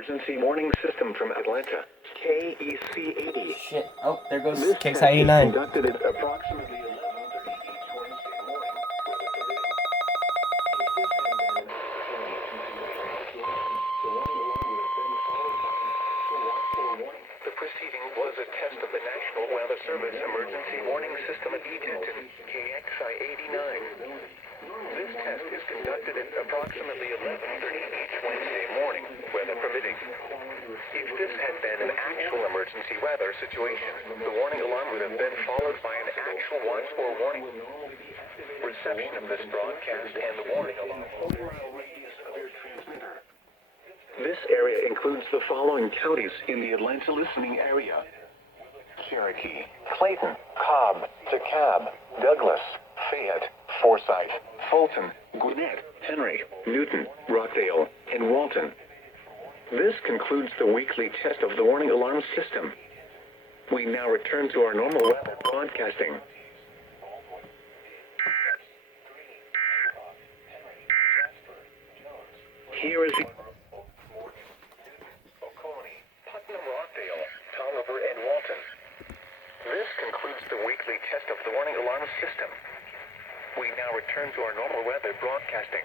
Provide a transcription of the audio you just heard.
emergency warning system from Atlanta, KEC 80. Shit. Oh, there goes This KEC test is 89. conducted at approximately 11:30 each Wednesday morning. The proceeding was a test of the National Weather Service Emergency Warning System at Edenton, KXI 89. This test is conducted at approximately 11:30 each Wednesday morning, weather permitting. If this had been an actual emergency weather situation, the warning alarm would have been followed by an actual watch for warning. Reception of this broadcast and the warning alarm. This area includes the following counties in the Atlanta listening area: Cherokee, Clayton, Cobb, DeKalb, Douglas, Fayette, Forsyth, Fulton, Gwinnett, Henry, Newton, Rockdale, and Walton. This concludes the weekly test of the warning alarm system. We now return to our normal weather broadcasting. Here is the Oconee, Putnam, Rockdale, Tolliver, and Walton. This concludes the weekly test of the warning alarm system. We now return to our normal weather broadcasting.